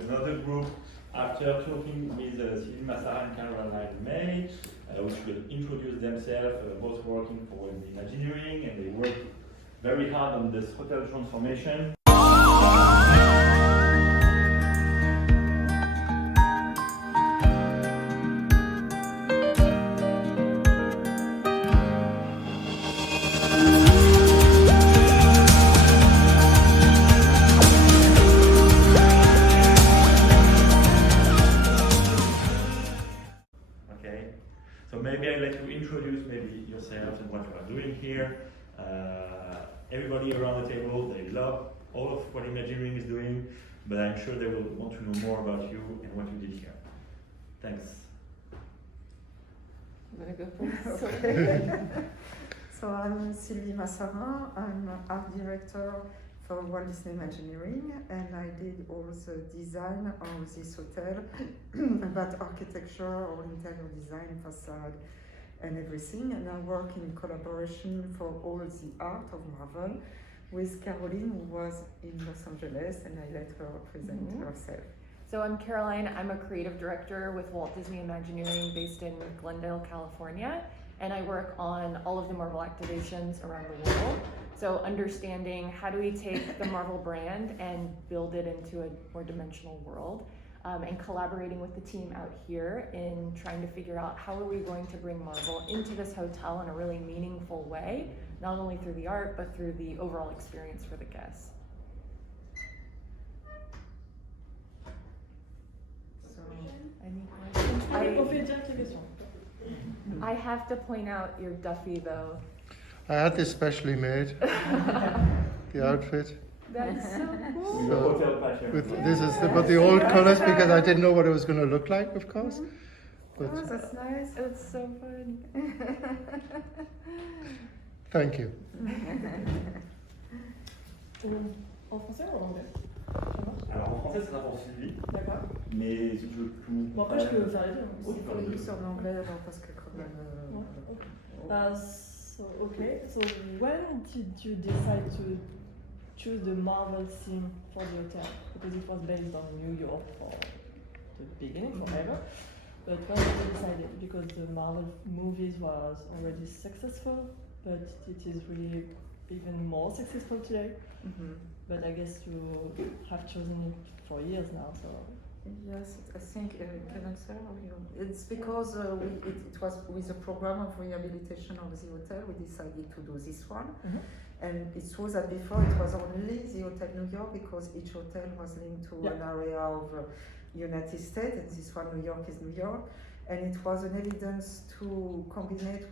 Another group, after talking with Sylvie Massara and Caroline May, which will introduce themselves, both working for the Imagineering, and they work very hard on this hotel transformation. So maybe I'll let you introduce maybe yourselves and what you are doing here. Everybody around the table, they love all of what Imagineering is doing, but I'm sure they will want to know more about you and what you did here. Thanks. I'm going to go first. So I'm Sylvie Massara. I'm art director for Walt Disney Imagineering, and I did all the design of this hotel, about architecture or interior design, facade, and everything. And I work in collaboration for all the art of Marvel with Caroline, who was in Los Angeles, and I let her present herself. So I'm Caroline. I'm a creative director with Walt Disney Imagineering based in Glendale, California, and I work on all of the Marvel activations around the world. So understanding how do we take the Marvel brand and build it into a more dimensional world, and collaborating with the team out here in trying to figure out how are we going to bring Marvel into this hotel in a really meaningful way, not only through the art, but through the overall experience for the guests. So, Any questions? I have to point out your Duffy though. I had this specially made, the outfit. That's so cool. So, this is the old colors because I didn't know what it was going to look like, of course. But Oh, that's nice. It's so fun. thank you. En français ou en anglais? Alors en français, ce sera pour Sylvie, D'accord. mais si tu veux tout. Bon, après, je peux faire les deux. Oui, il faut lire en anglais alors parce que quand même. So, okay, so when did you decide to choose the Marvel theme for the hotel? Because it was based on New York for the beginning, forever. But when did you decide? Because the Marvel movies was already successful, but it is really even more successful today. But I guess you have chosen it for years now, so. Yes, I think can answer. It's because it was with the program of rehabilitation of the hotel. We decided to do this one, and it's true that before it was only the Hotel New York because each hotel was linked to an area of United States, and this one New York is New York, and it was an evidence to combine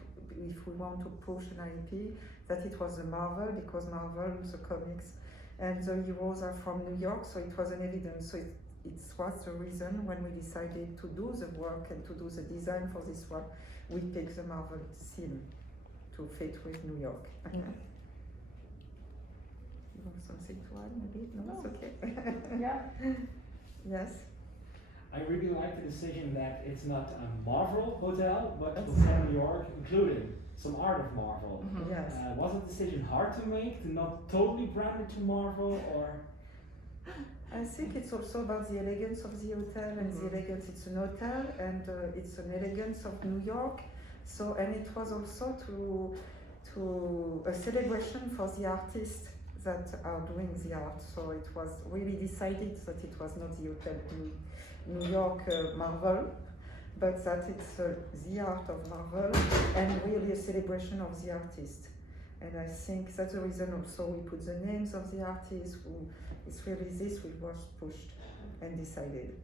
if we want to push an IP that it was a Marvel because Marvel, the comics, and the heroes are from New York, so it was an evidence. So it was the reason when we decided to do the work and to do the design for this one, we picked the Marvel theme to fit with New York. You want something to add maybe? No, it's okay. Yeah. Yes. I really like the decision that it's not a Marvel hotel, but Hotel New York included some art of Marvel. Yes. Was the decision hard to make, to not totally brand it to Marvel, or? I think it's also about the elegance of the hotel and the elegance. It's an hotel and it's an elegance of New York. So and it was also to a celebration for the artists that are doing the art. So it was really decided that it was not the Hotel New York Marvel, but that it's the art of Marvel and really a celebration of the artist. And I think that's the reason also we put the names of the artists. It's really this we was pushed and decided.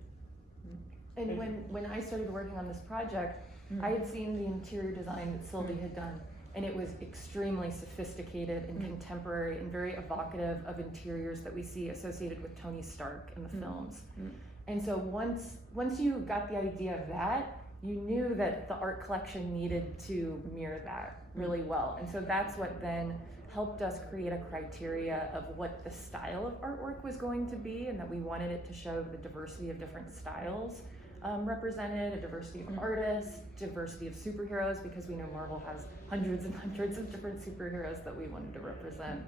And when I started working on this project, I had seen the interior design that Sylvie had done, and it was extremely sophisticated and contemporary and very evocative of interiors that we see associated with Tony Stark in the films. And so once you got the idea of that, you knew that the art collection needed to mirror that really well. And so that's what then helped us create a criteria of what the style of artwork was going to be, and that we wanted it to show the diversity of different styles represented, a diversity of artists, diversity of superheroes, because we know Marvel has hundreds and hundreds of different superheroes that we wanted to represent.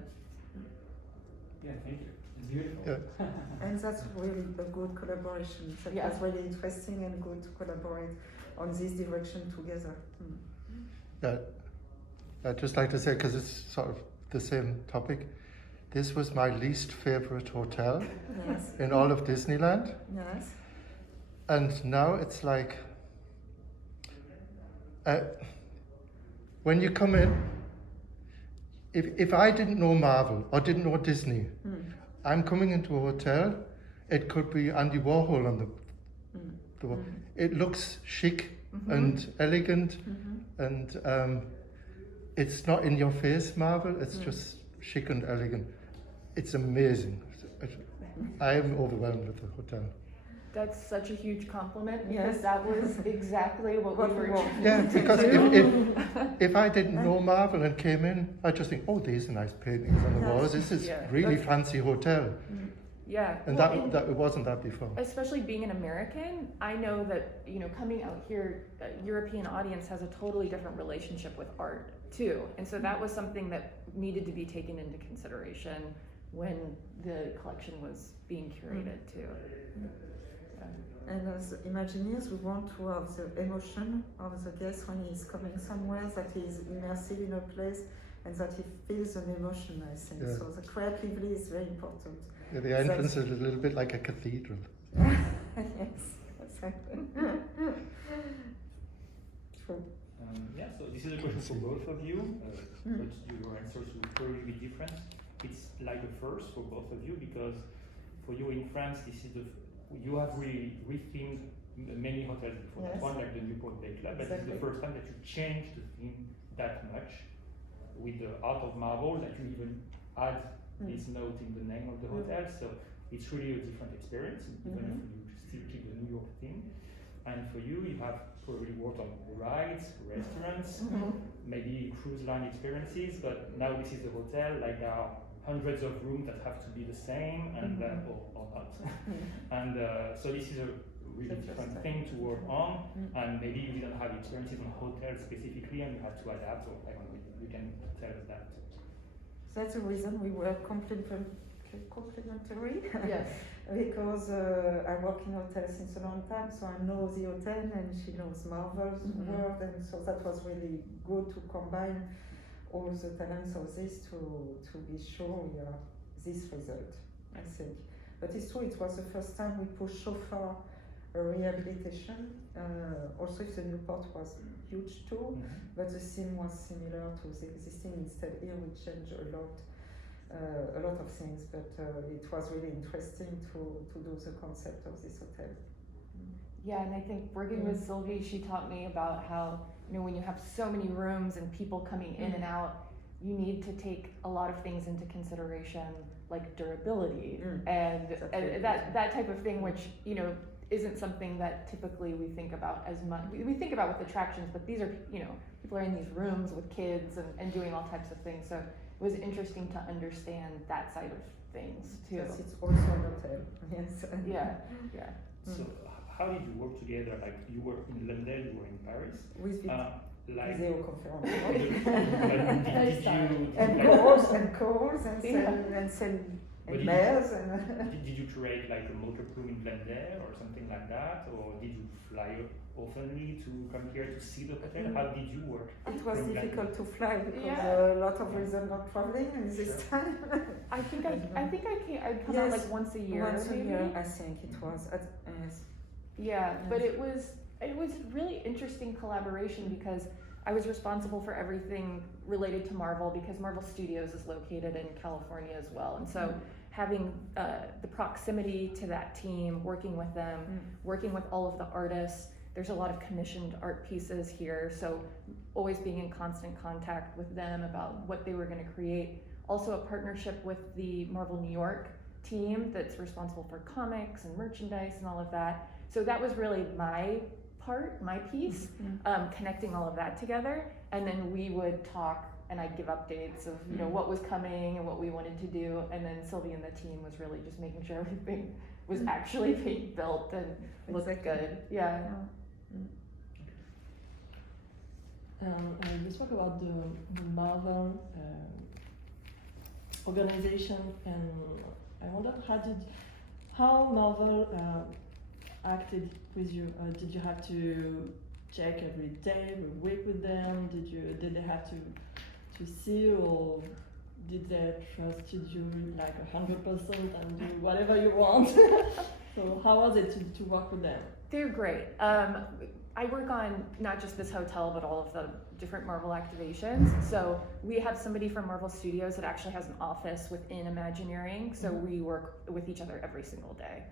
Yeah, thank you. Beautiful. Yeah. And that's really a good collaboration. That Yeah. was really interesting and good to collaborate on this direction together. Mm. Yeah, I'd just like to say, because it's sort of the same topic, this was my least favorite hotel Yes, in all of Disneyland. yes. And now it's like, when you come in, if I didn't know Marvel or didn't know Disney, I'm coming into a hotel, it could be Andy Warhol on the wall. It looks chic and elegant, and it's not in your face Marvel, it's just chic and elegant. It's amazing. I am overwhelmed with the hotel. That's such a huge compliment Yes. because that was exactly what What we we were want. trying Yeah, to because do. if I didn't know Marvel and came in, I'd just think, oh, these are nice paintings on the Yes. walls. This is Yeah. really fancy hotel. Yeah. And well, that it wasn't that before. especially being an American, I know that, you know, coming out here, a European audience has a totally different relationship with art too. And so that was something that needed to be taken into consideration when the collection was being curated too. And as Imagineers, we want to have the emotion of the guest when he's coming somewhere, that he is immersive in a place and that he feels an emotion, I think. Yeah. So the creatively is very important. Yeah, the entrance is a little bit like a cathedral. Yes, exactly. True. Yeah, so this is a question for both of you, but your answers will probably be different. It's like a first for both of you because for you in France, this is you have really rethemed many hotels before that Yes. one, like the Newport Bay Club, but Exactly. it's the first time that you changed the theme that much with the Art of Marble, that you even add this note in the name of the hotel, so it's really a different experience, even if you still keep the New York theme. And for you, you have probably worked on rides, restaurants, maybe cruise line experiences, but now this is a hotel, like there are hundreds of rooms that have to be the same, and or not. And so this is a really different thing to work on, and maybe you didn't have experiences on hotels specifically, and you had to adapt, or I don't know, you can tell us that. That's the reason we were complementary. Yes. Because I work in hotel since a long time, so I know the hotel and she knows Marvel's world, and so that was really good to combine all the talents of this to be sure we have this result, I think. But it's true, it was the first time we pushed so far a rehabilitation. Also, if the Newport was huge too, but the theme was similar to the existing. Instead, here we changed a lot of things, but it was really interesting to do the concept of this hotel. Yeah, and I think working with Sylvie, she taught me about how, you know, when you have so many rooms and people coming in and out, you need to take a lot of things into consideration, like durability and that type of thing, which, you know, isn't something that typically we think about as much. We think about with attractions, but these are, you know, people are in these rooms with kids and doing all types of things. So it was interesting to understand that side of things too. Yes, it's also a hotel. Yes. Yeah. So how did you work together? Like you were in London, you were in Paris. With Like video conference. did you And like, calls and send But mails and did you create like a motor room in Blender or something like that, or did you fly oftenly to come here to see the hotel? How did you work? it was from difficult to fly because Yeah. a lot of reasons not traveling in this time. I think I'd come out Yes, like once a year. Once a maybe. year, I think it was. Yes. Yeah, but it was really interesting collaboration because I was responsible for everything related to Marvel because Marvel Studios is located in California as well, and so having the proximity to that team, working with them, working with all of the artists. There's a lot of commissioned art pieces here, so always being in constant contact with them about what they were going to create. Also a partnership with the Marvel New York team that's responsible for comics and merchandise and all of that. So that was really my part, my piece, connecting all of that together. And then we would talk and I'd give updates of, you know, what was coming and what we wanted to do. And then Sylvie and the team was really just making sure everything was actually being built and looked good. Yeah. You spoke about the Marvel organization and I wonder how Marvel acted with you. Did you have to check every day, every week with them? Did they have to see you, or did they trusted you like 100% and do whatever you want? So how was it to work with them? They're great. I work on not just this hotel, but all of the different Marvel activations. So we have somebody from Marvel Studios that actually has an office within Imagineering. So we work with each other every single day.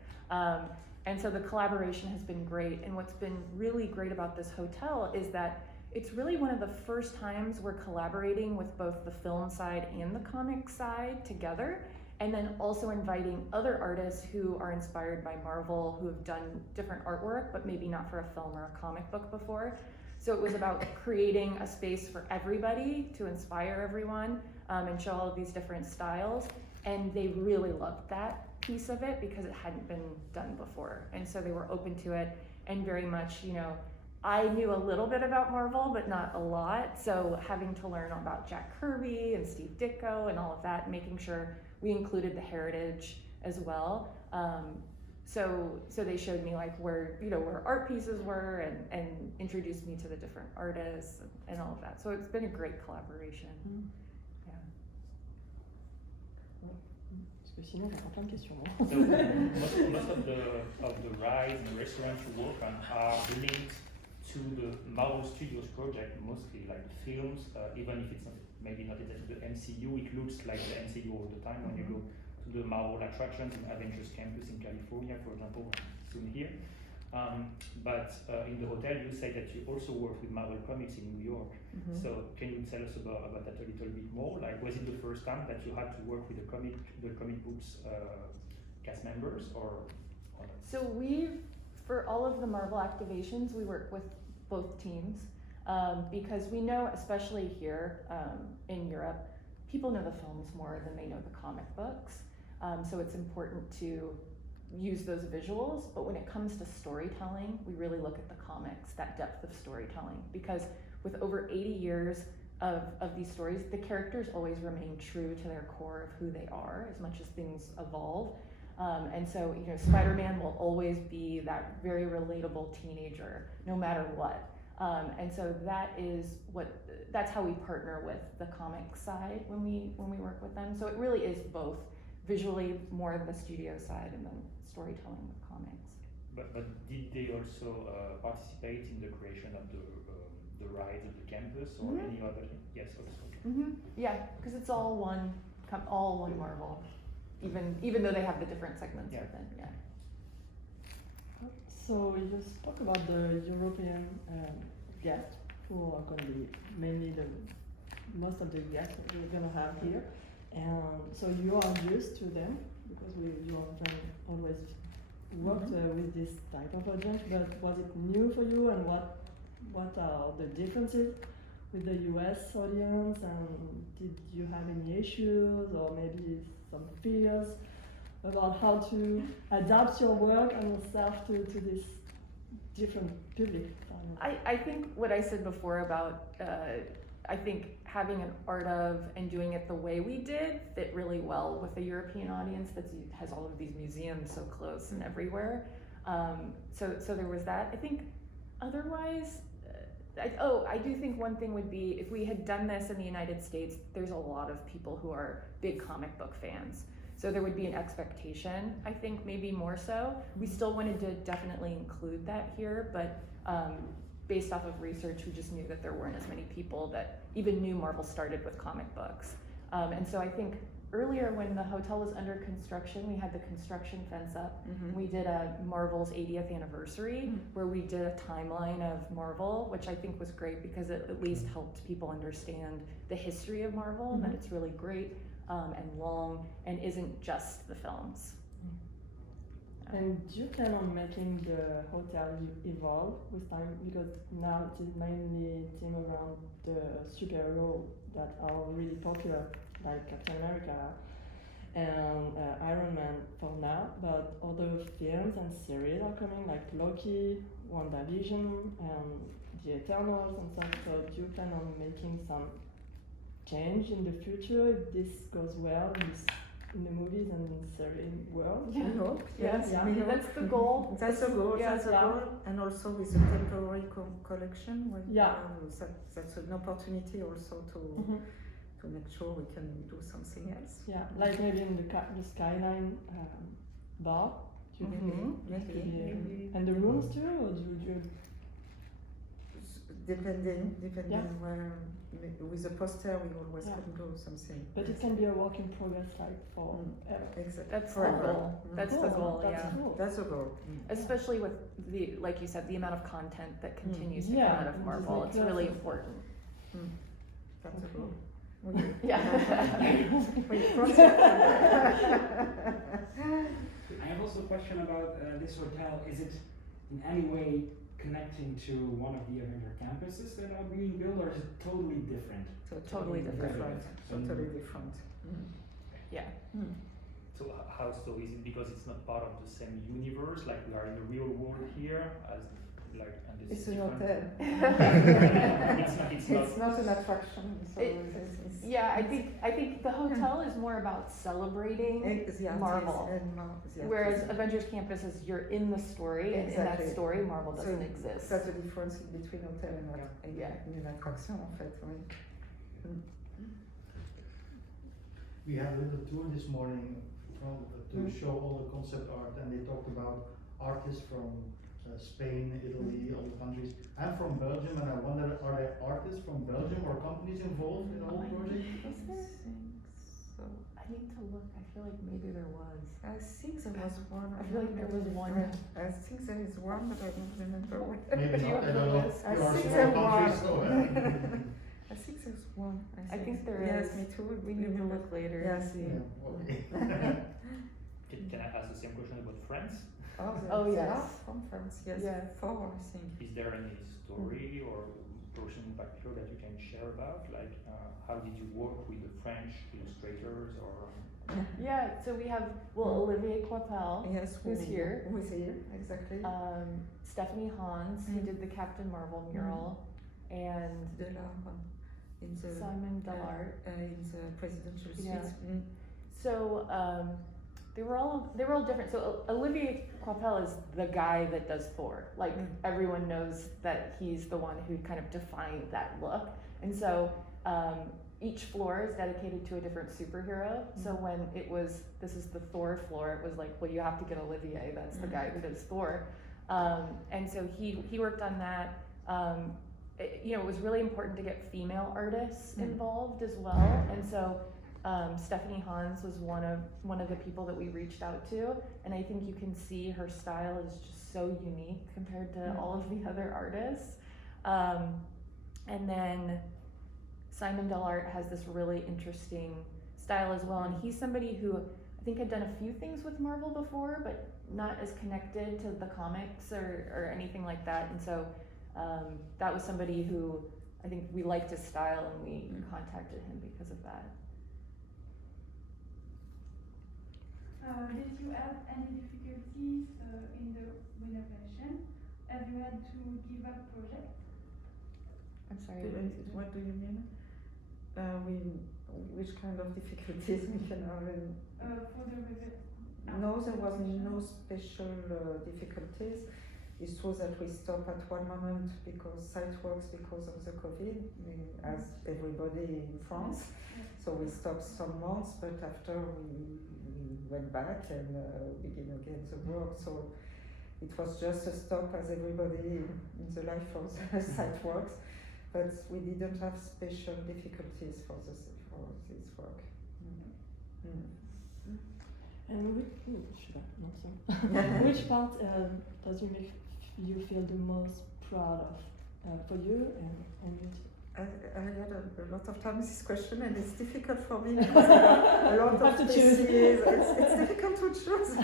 And so the collaboration has been great. And what's been really great about this hotel is that it's really one of the first times we're collaborating with both the film side and the comic side together. And then also inviting other artists who are inspired by Marvel, who have done different artwork, but maybe not for a film or a comic book before. So it was about creating a space for everybody to inspire everyone and show all of these different styles. And they really loved that piece of it because it hadn't been done before. And so they were open to it and very much, I knew a little bit about Marvel, but not a lot. So having to learn about Jack Kirby and Steve Ditko and all of that, making sure we included the heritage as well. So they showed me like where art pieces were and introduced me to the different artists and all of that. So it's been a great collaboration. Yeah. Parce que sinon j'aurai plein de questions. So most of the rides and restaurants you work on are linked to the Marvel Studios project, mostly like films, even if it's maybe not exactly the MCU, it looks like the MCU all the time when you go to the Marvel attractions in Avengers Campus in California, for example, soon here. But in the hotel, you say that you also work with Marvel Comics in New York. So can you tell us about that a little bit more? Like, was it the first time that you had to work with the comic books cast members, or not? So for all of the Marvel activations, we work with both teams because we know, especially here in Europe, people know the films more than they know the comic books. So it's important to use those visuals, but when it comes to storytelling, we really look at the comics, that depth of storytelling, because with over 80 years of these stories, the characters always remain true to their core of who they are, as much as things evolve. And so, Spider-Man will always be that very relatable teenager, no matter what. And so that's how we partner with the comic side when we work with them. So it really is both, visually more the studio side and then storytelling with comics. But did they also participate in the creation of the rides at the campus or any other? Yes, also. Yeah, because it's all one Marvel, even though they have the different segments within. Yeah. So you spoke about the European guests who are going to be mainly most of the guests that we're going to have here, and so you are used to them because you have always worked with this type of audience. But was it new for you, and what are the differences with the US audience, and did you have any issues or maybe some fears about how to adapt your work and yourself to this different public? I think what I said before about I think having an art of and doing it the way we did fit really well with the European audience that has all of these museums so close and everywhere. So there was that. I think otherwise, I do think one thing would be if we had done this in the United States, there's a lot of people who are big comic book fans. So there would be an expectation, I think maybe more so. We still wanted to definitely include that here, but based off of research, we just knew that there weren't as many people that even knew Marvel started with comic books. And so I think earlier when the hotel was under construction, we had the construction fence up. We did a Marvel's 80th anniversary where we did a timeline of Marvel, which I think was great because it at least helped people understand the history of Marvel, that it's really great and long and isn't just the films. And do you plan on making the hotel evolve with time? Because now it is mainly themed around the superheroes that are really popular, like Captain America and Iron Man for now, but other films and series are coming, like Loki, WandaVision, and The Eternals and stuff. So do you plan on making some change in the future if this goes well in this in the movies and in series world. We hope, yes, Yeah. we hope. That's the goal. That's a goal, Yeah, that's a yeah. goal. And also with a temporary collection, when, Yeah. that's an opportunity also to Mhm. to make sure we can do something else. Yeah, like maybe in the Skyline bar. Do you Mhm. Maybe. And the rooms too, or do you? Depending Yeah. where, with a poster we always Yeah. can do something. But it can be a work in progress, like for ever. Exactly. That's the Forever. goal. That's the Cool, goal, that's yeah. cool. That's a goal. Especially with the, like you said, the amount of content that continues to Yeah, come out of Marvel. Disney It's Plus really is- important. That's a Okay. goal. Yeah. We cross your I have also a question about this hotel. Is it in any way connecting to one of the Avengers campuses that are being built, or is it totally different? Totally different. Totally different. Yeah. So how so? Is it because it's not part of the same universe, like we are in the real world here, as like and this It's is an different? hotel. It's not. It's not an attraction. So it's Yeah, I think the hotel is more about celebrating, the artist Marvel. and the whereas artist. Avengers Campus is you're in the story, and in that Exactly. story, Marvel So doesn't exist. That's the difference in between hotel and Yeah. une attraction en fait. Oui. We had a little tour this morning to show all the concept art, and they talked about artists from Spain, Italy, all the countries. I'm from Belgium, and I wonder, are there artists from Belgium or companies involved in the whole project? So I need to look. I feel like maybe there was. I think there was one. I feel like there was one. I think there is one, but I don't remember what. Maybe Do you not, have I the don't know. list? I You are think small there countries, was. so I think there's one. I think there Yes, is. me too. We need to look later. Yes. yeah, okay. Can I ask the same question about France? Oh, there yes. are from France. Yes, Yeah. 4 I think. Is there any story or person in particular that you can share about? Like, how did you work with the French illustrators or? Yeah, so we have, well, Olivier Coipel, Yes, who's here. Who's here? Exactly. Stephanie Hans, who did the Captain Marvel mural, and Delard in the Simon Dellart. in the presidential Yeah. suite. So they were all different. So Olivier Coipel is the guy that does Thor. Like everyone knows that he's the one who kind of defined that look. And so each floor is dedicated to a different superhero. So when it was, this is the Thor floor, it was like, well, you have to get Olivier. That's the guy who does Thor. And so he worked on that. It was really important to get female artists involved as well. And so Stephanie Hans was one of the people that we reached out to, and I think you can see her style is just so unique compared to all of the other artists. And then Simon Dellart has this really interesting style as well, and he's somebody who I think had done a few things with Marvel before, but not as connected to the comics or anything like that. And so that was somebody who I think we liked his style, and we contacted him because of that. Did you have any difficulties in the renovation? Have you had to give up projects? I'm sorry. What do you mean? Which kind of difficulties we can have in? For the No, there was no special difficulties. It's true that we stopped at one moment because site works because of the COVID, as everybody in France. So we stopped some months, but after we went back and began again the work. So it was just a stop as everybody in the life of the site works. But we didn't have special difficulties for this work. And which part does you feel the most proud of for you and you? I had a lot of times this question, and it's difficult for me because I have a lot Have of to choose. pieces. It's difficult to choose.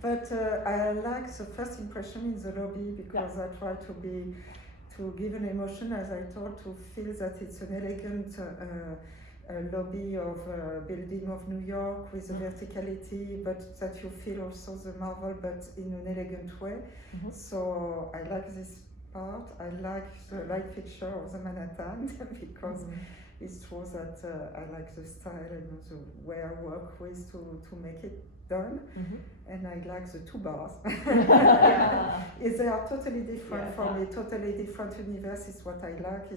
But I like the first impression in the lobby because I try to give an emotion, as I told, to feel that it's an elegant lobby of a building of New York with a verticality, but that you feel also the Marvel, but in an elegant way. So I like this part. I like the light fixture of the Manhattan because it's true that I like the style and the way I work with to make it done. And I like the two bars. They are totally different from a totally different universe. Is what I like.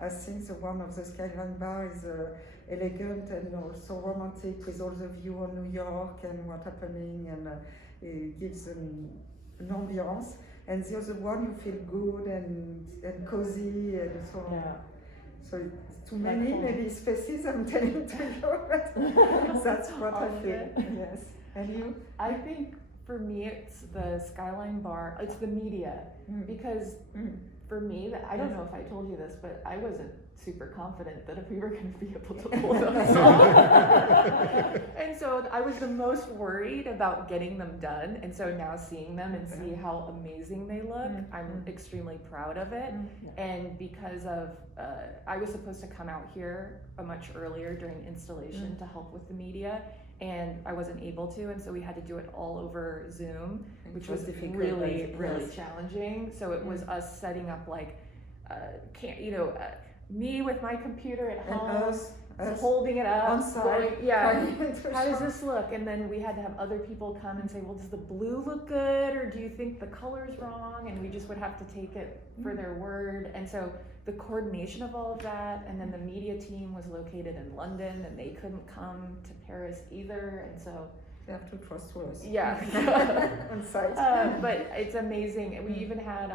I think the one of the Skyline bar is elegant and also romantic with all the view on New York and what's happening, and it gives an ambiance. And the other one, you feel good and cozy and so on. Yeah. So it's too many maybe spaces, I'm telling to you, but that's what I feel. Yes. And you? I think for me it's the Skyline Bar, it's the media, because for me, I don't know if I told you this, but I wasn't super confident that if we were going to be able to pull those off. And so I was the most worried about getting them done, and so now seeing them and see how amazing they look, I'm extremely proud of it. And because of, I was supposed to come out here much earlier during installation to help with the media, and I wasn't able to, and so we had to do it all over Zoom, which was really challenging. So it was us setting up like, me with my computer at home, us holding it up, on site, how does this look? And then we had to have other people come and say, well, does the blue look good, or do you think the color's wrong? And we just would have to take it for their word. And so the coordination of all of that, and then the media team was located in London, and they couldn't come to Paris either, and so you have to trust us. On site. But it's amazing. We even had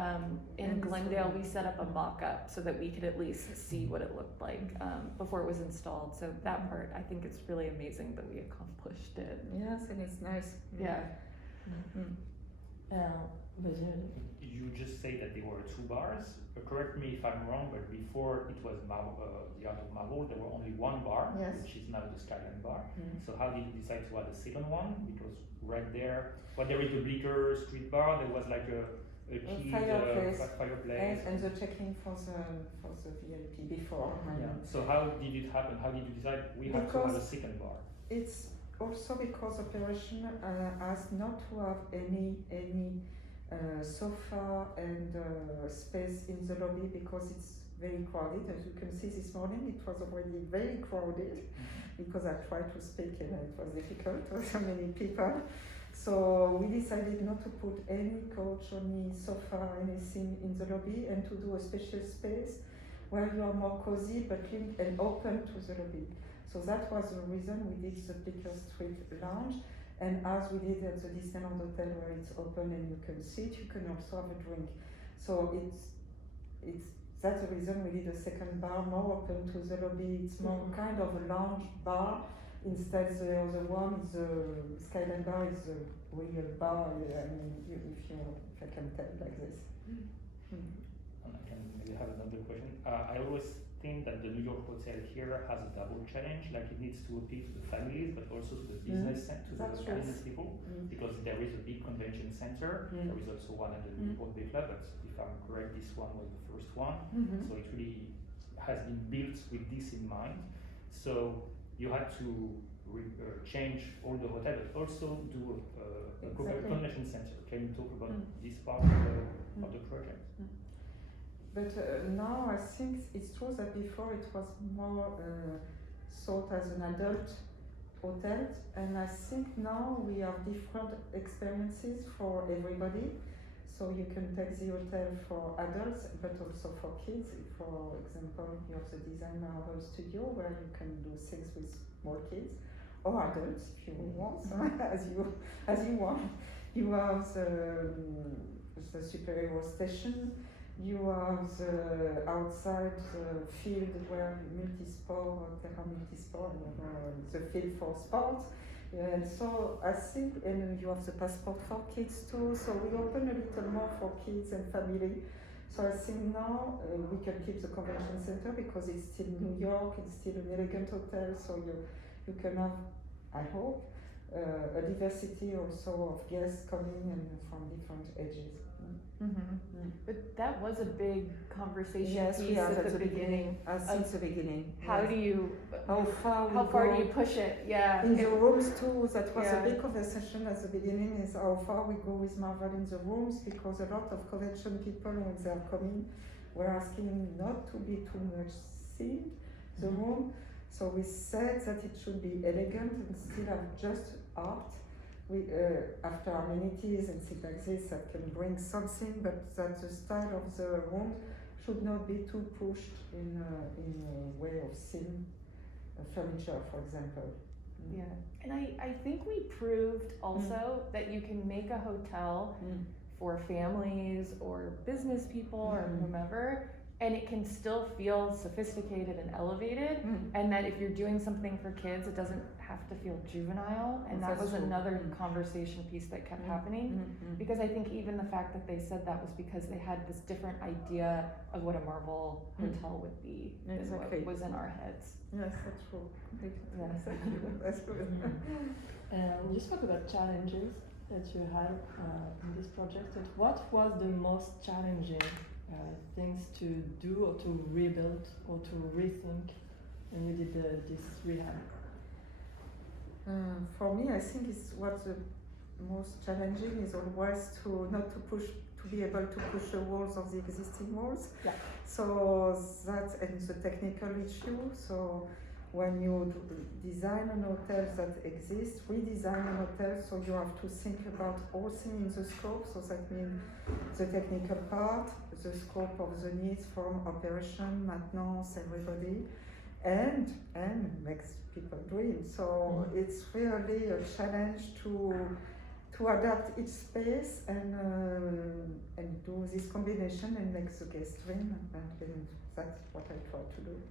in Glendale, we set up a mock-up so that we could at least see what it looked like before it was installed. So that part, I think it's really amazing that we accomplished it. Yes, and it's nice. Yeah. You just say that there were two bars. Correct me if I'm wrong, but before it was the art of Marvel, there were only one bar, which is now the Skyline bar. So how did you decide to add a second one? Because right there, there is the Bleecker Street bar, there was like a key fireplace. And the check-in for the VIP before. So how did it happen? How did you decide we have to have a second bar? It's also because operation has not to have any sofa and space in the lobby because it's very crowded. As you can see this morning, it was already very crowded because I tried to speak and it was difficult with so many people. So we decided not to put any couch, any sofa, anything in the lobby, and to do a special space where you are more cozy but linked and open to the lobby. So that was the reason we did the Bleecker Street Lounge. And as we did at the Disneyland Hotel where it's open and you can sit, you can also have a drink. So that's the reason we did a second bar, more open to the lobby. It's more kind of a lounge bar. Instead, the other one is the Skyline bar is a real bar. I mean, if I can tell like this. And I can maybe have another question. I always think that the New York hotel here has a double challenge, like it needs to appeal to the families but also to the business business people, because there is a big convention center. There is also one at the Newport Bay Club, but if I'm correct, this one was the first one. So it really has been built with this in mind. So you had to change all the hotel, but also do a convention center. Can you talk about this part of the project? But now I think it's true that before it was more thought as an adult hotel, and I think now we have different experiences for everybody. So you can take the hotel for adults, but also for kids. For example, you have the designer studio where you can do things with more kids or adults if you want, as you want. You have the superhero station. You have the outside field where multisport, the field for sports. And so I think, and you have the passport for kids too, so we open a little more for kids and family. So I think now we can keep the convention center because it's still New York, it's still an elegant hotel, so you can have, I hope, a diversity also of guests coming and from different ages. But that was a big conversation piece at the beginning. Since the beginning. How do you? How far do you push it? Yeah. In the rooms too. That was a big conversation at the beginning. Is how far we go with Marvel in the rooms, because a lot of convention people when they are coming were asking not to be too much themed. the room. So we said that it should be elegant and still have just art. We, after amenities and things like this that can bring something, but that the style of the room should not be too pushed in a way of thin furniture, for example. Yeah, and I think we proved also that you can make a hotel for families or business people or whomever, and it can still feel sophisticated and elevated, and that if you're doing something for kids, it doesn't have to feel juvenile, and that was another conversation piece that kept happening, because I think even the fact that they said that was because they had this different idea of what a Marvel hotel would be, is what was in our heads. Yes, that's true. Yes. That's good. You spoke about challenges that you had in this project. But what was the most challenging things to do or to rebuild or to rethink when you did this rehab? For me, I think it's what the most challenging is always to not to push, to be able to push the walls of the existing walls. Yeah. So that, and the technical issue. So when you design an hotel that exists, redesign an hotel, so you have to think about all things in the scope. So that means the technical part, the scope of the needs from operation, maintenance, everybody, and makes people dream. So it's really a challenge to adapt each space and do this combination and make the guest dream, and that's what I try to do.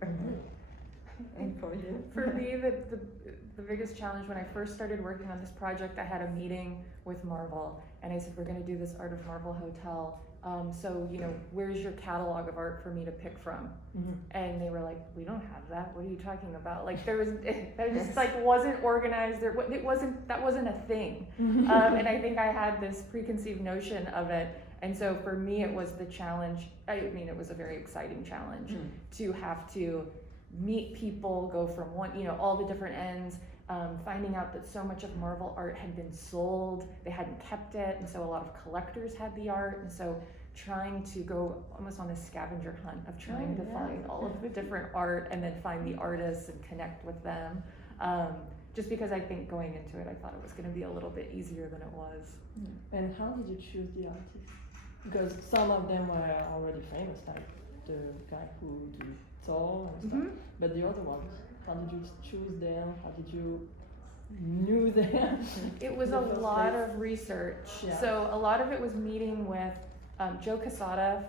And for you? For me, the biggest challenge when I first started working on this project, I had a meeting with Marvel, and I said, we're going to do this Art of Marvel hotel. So, you know, where's your catalog of art for me to pick from? And they were like, we don't have that. What are you talking about? Like, there was, that just like wasn't organized. That wasn't a thing. And I think I had this preconceived notion of it. And so for me, it was the challenge. I mean, it was a very exciting challenge to have to meet people, go from one, you know, all the different ends, finding out that so much of Marvel art had been sold, they hadn't kept it, and so a lot of collectors had the art, and so trying to go almost on a scavenger hunt of trying to find all of the different art and then find the artists and connect with them. Just because I think going into it, I thought it was going to be a little bit easier than it was. And how did you choose the artists? Because some of them were already famous, like the guy who did Thor and stuff. But the other ones, how did you choose them? How did you knew them? It was a lot of research. Yeah. So a lot of it was meeting with Joe Quesada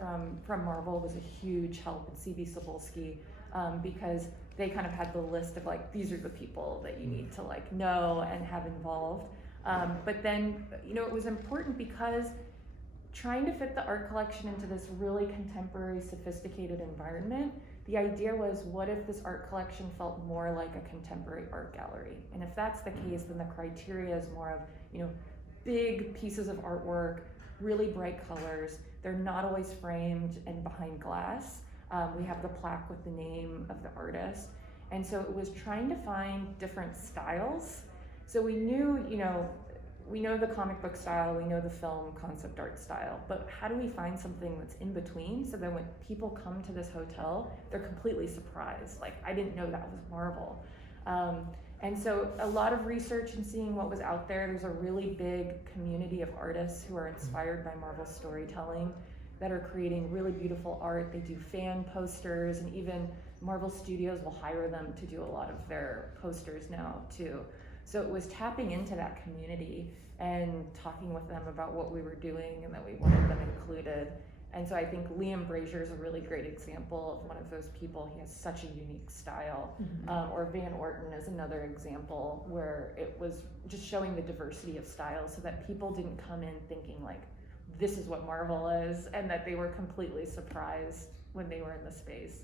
from Marvel was a huge help, and CB Cebulski, because they kind of had the list of like, these are the people that you need to like know and have involved. But then, you know, it was important because trying to fit the art collection into this really contemporary, sophisticated environment, the idea was, what if this art collection felt more like a contemporary art gallery? And if that's the case, then the criteria is more of, you know, big pieces of artwork, really bright colors. They're not always framed and behind glass. We have the plaque with the name of the artist. And so it was trying to find different styles. So we knew, you know, we know the comic book style, we know the film concept art style, but how do we find something that's in between so that when people come to this hotel, they're completely surprised. Like, I didn't know that was Marvel. And so a lot of research and seeing what was out there. There's a really big community of artists who are inspired by Marvel storytelling that are creating really beautiful art. They do fan posters, and even Marvel Studios will hire them to do a lot of their posters now too. So it was tapping into that community and talking with them about what we were doing and that we wanted them included. And so I think Liam Brazier is a really great example of one of those people. He has such a unique style. Or Van Orton is another example where it was just showing the diversity of styles so that people didn't come in thinking like, this is what Marvel is, and that they were completely surprised when they were in the space.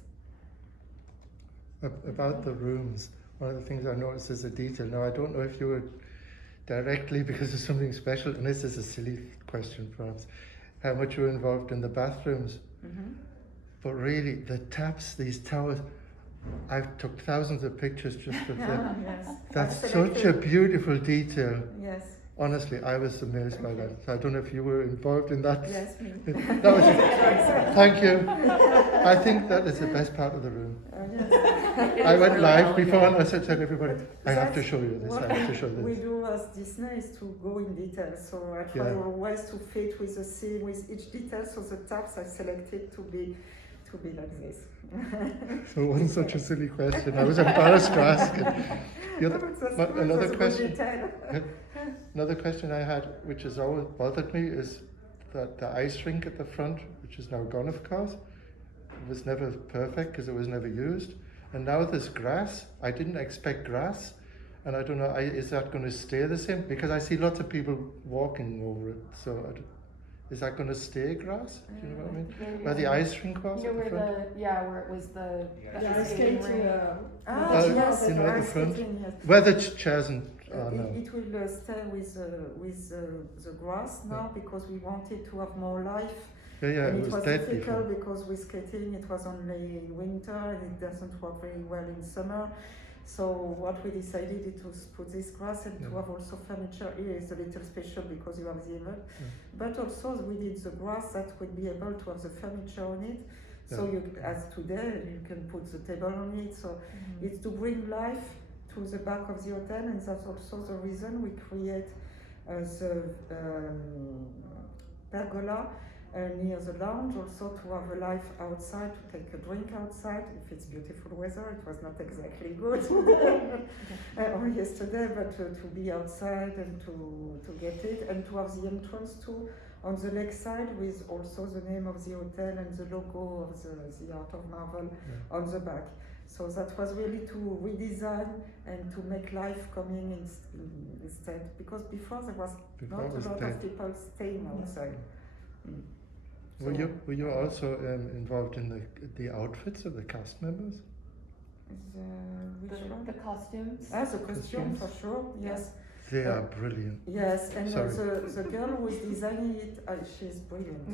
About the rooms, one of the things I noticed is a detail. Now, I don't know if you were directly, because of something special, and this is a silly question perhaps, how much you were involved in the bathrooms. But really, the taps, these towers, I've took thousands of pictures just of them. Yes. That's Absolutely. such a beautiful detail. Yes. Honestly, I was amazed by that. I don't know if you were involved in that. Yes, me. That was thank you. I think that is the best part of the room. I went really live elegant. before and I said to everybody, I have to That's show you this, what I have to show we this. do as Disney is to go in detail. So I try Yeah. always to fit with the scene, with each detail. So the tabs I selected to be like this. So it wasn't such a silly question. I was embarrassed to ask it. The other, That's but good, another that's a good question. detail. Another question I had, which has always bothered me, is that the ice rink at the front, which is now gone, of course, it was never perfect because it was never used. And now there's grass. I didn't expect grass. And I don't know, is that going to stay the same? Because I see lots of people walking over it. So is that going to stay grass? Do you know what I mean? Where the ice rink was You know at the where front? where it was the Yeah, ice skating. rink. Yes, you know, at the ice front? skating, yes. Where the chairs and... Oh, no. It will stay with the grass now because we wanted to have more life. Yeah, And it was dead difficult before. because with skating it was only in winter and it doesn't work very well in summer. So what we decided is to put this grass and to Yeah. have also furniture here is a little special because you have the event. Yeah. But also we did the grass that would be able to have the furniture on it. So Yeah. you, as today, you can put the table on it. So it's to bring life to the back of the hotel, and that's also the reason we create the pergola near the lounge, also to have a life outside, to take a drink outside if it's beautiful weather. It was not exactly good or yesterday, but to be outside and to get it, and to have the entrance too on the lake side with also the name of the hotel and the logo of the Art of Marvel on the back. So that was really to redesign and to make life coming instead, because before there was Before not it was a lot dead. of people staying outside. Were you also involved in the outfits of the cast members? Which one? The costumes. Ah, the costume Costumes. for sure, yes. They are brilliant. Yes, and Sorry. the girl who is designing it, she's brilliant.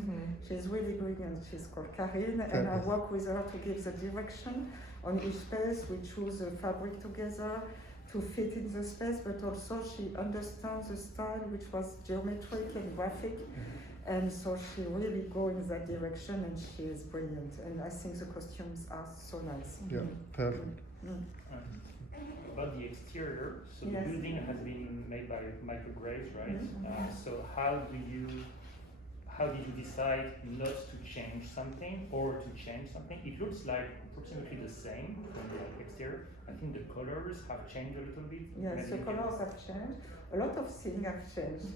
She's really brilliant. She's called Karine, and I work with her to give the direction on each space. We choose the fabric together to fit in the space, but also she understands the style, which was geometric and graphic. And so she really goes in that direction, and she is brilliant. And I think the costumes are so nice. Yeah, perfect. About the exterior, so Yes. the building has been made by Michael Graves, right? So how did you decide not to change something or to change something? It looks like approximately the same from the exterior. I think the colors have changed a little bit. Yes, Maybe the you can- colors have changed. A lot of things have changed.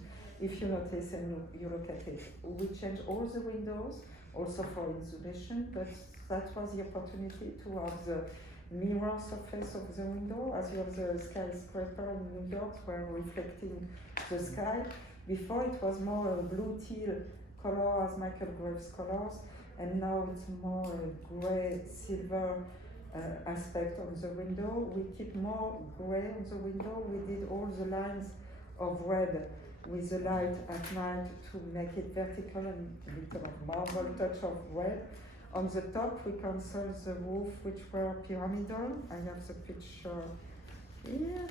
If you notice and you look at it, we changed all the windows, also for insulation, but that was the opportunity to have the mirror surface of the window, as you have the skyscraper in New York, where reflecting the sky. Before it was more a blue teal color as Michael Graves colors, and now it's more a grey silver aspect of the window. We keep more grey on the window. We did all the lines of red with the light at night to make it vertical and a little of marble touch of red. On the top we cancelled the roof, which were pyramidal. I have the picture here.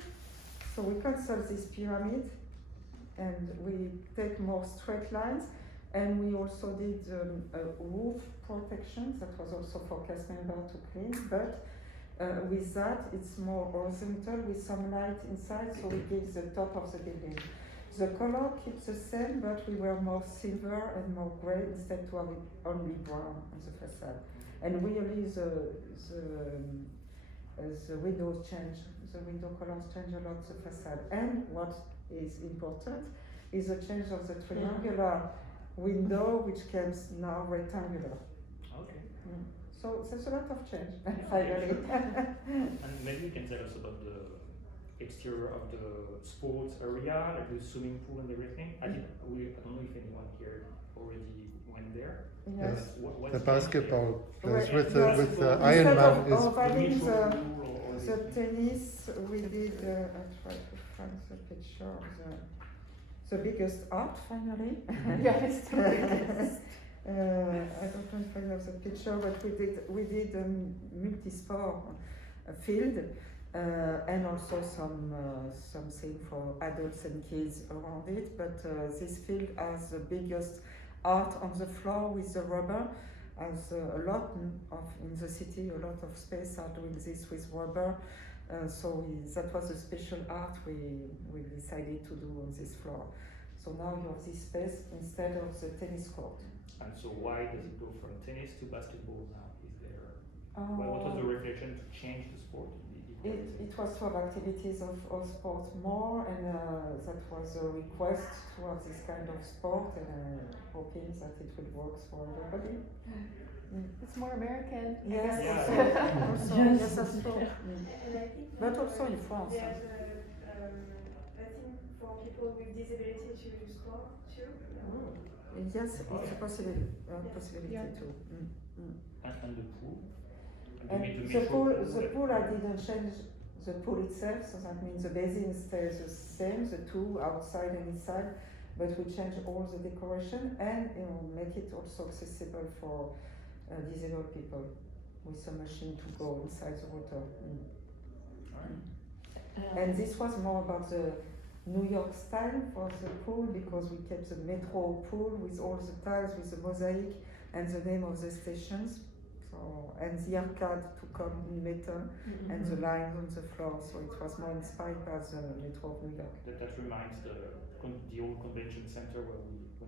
So we cancelled this pyramid and we take more straight lines, and we also did a roof protection that was also for cast member to clean, but with that it's more horizontal with some light inside, so we give the top of the building. The color keeps the same, but we were more silver and more grey instead to have it only brown on the facade. And really the windows change, the window colors change a lot the facade. And what is important is the change of the triangular window, which comes now rectangular. Okay. So there's a lot of change, finally. And maybe you can tell us about the exterior of the sports area, like the swimming pool and everything. I don't know if anyone here already went there. Yes. What's The changed basketball place Right, with the yes. Iron Instead Man of is having neutral the pool or The tennis, we did, I tried to find the picture of the biggest art finally. Yes. I don't know if I have the picture, but we did a multi-sport field and also something for adults and kids around it. But this field has the biggest art on the floor with the rubber as a lot of in the city, a lot of space are doing this with rubber. That was a special art we decided to do on this floor. So now you have this space instead of the tennis court. And so why does it go from tennis to basketball now? Is there what was the reflection to change the sport? It was to have activities of sport more, and that was a request to have this kind of sport, and hoping that it will work for everybody. It's more American. Yes, Yeah. also, Yes. yes, that's true. And I think But also in France. there's a thing for people with disability to do sport too. Yes, it's a possibility Yeah. too. And the pool? And the pool, I didn't change the pool itself, so that means the basin stays the same, the two outside and inside, but we change all the decoration and make it also accessible for disabled people with a machine to go inside the water. And this was more about the New York style for the pool, because we kept the metro pool with all the tiles, with the mosaic and the name of the stations. And the arcade to come in metal, and the lines on the floor, so it was more inspired by the Metro of New York. That reminds the old convention center when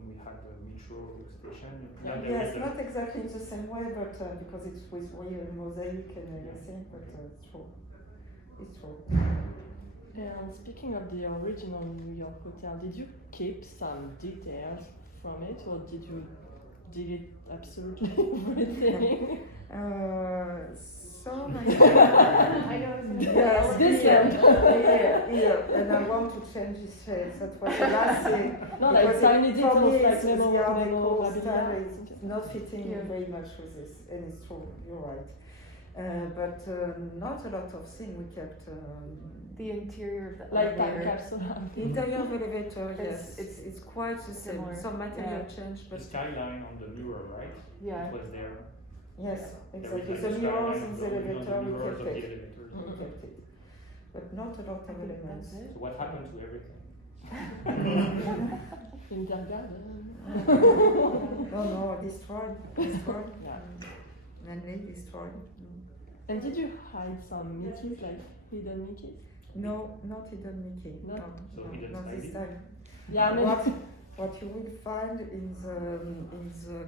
we had the metro station. Yes, not exactly in the same way, but because it's with real mosaic and everything, but it's true. It's true. And speaking of the original New York hotel, did you keep some details from it, or did you delete absolutely everything? So I many. know it's Yes, This here, and I want to change his face. That was the last thing. No, like Because tiny for me, details, like it's Memo, the Art Memo, Deco Babylon. style is not fitting Yeah. very much with this, and it's true. You're right. But not a lot of things we kept. the interior of the Like time elevator. capsule. Interior of elevator, yes, It's- it's quite the same. similar. Some material Yeah. change, The but skyline on the Mural, right? Yeah. It was there. yes, There exactly. was The like murals skyline in of the on elevator, we murals of kept the it. elevators. We kept it, but not a lot I of think elements. that's it. So what happened to everything? In their garden. No, destroyed, Yeah. mainly destroyed. And did you hide some Mickeys, like hidden Mickeys? No, not hidden Mickey. No. So hidden not this Smiley? time. Yeah, I mean, What you will find in the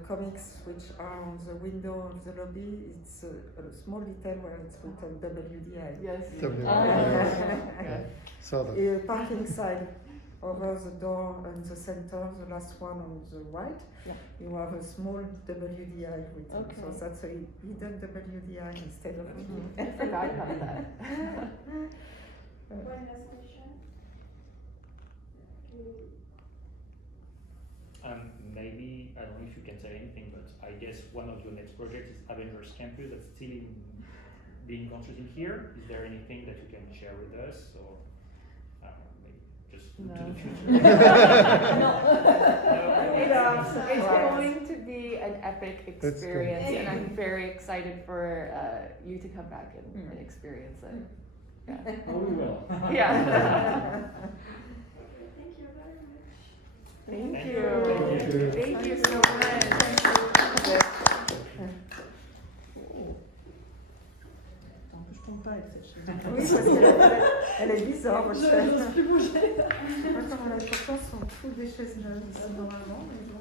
comics which are on the window of the lobby, it's a small detail where it's written WDI. Yes. Yeah. So that. Parking side over the door in the center, the last one on the right, Yeah. you have a small WDI written. Okay. So that's a hidden WDI instead of I forgot about that. One last question. Maybe, I don't know if you can say anything, but I guess one of your next projects is Avengers Campus that's still being constructed here. Is there anything that you can share with us, or maybe just look to the future? It's going to be an epic experience, good. and I'm very excited for you to come back and experience it. Yeah. Oh, we will. Yeah. Thank you very much. Thank Thank you. you. Thank you so much. je tombe pas avec cette chaise. Oui, parce qu'elle est bizarre, votre chaise. Je n'ose plus bouger. Je sais pas comment elle est. Pourtant, ce sont toutes des chaises neuves ici normalement. Mais je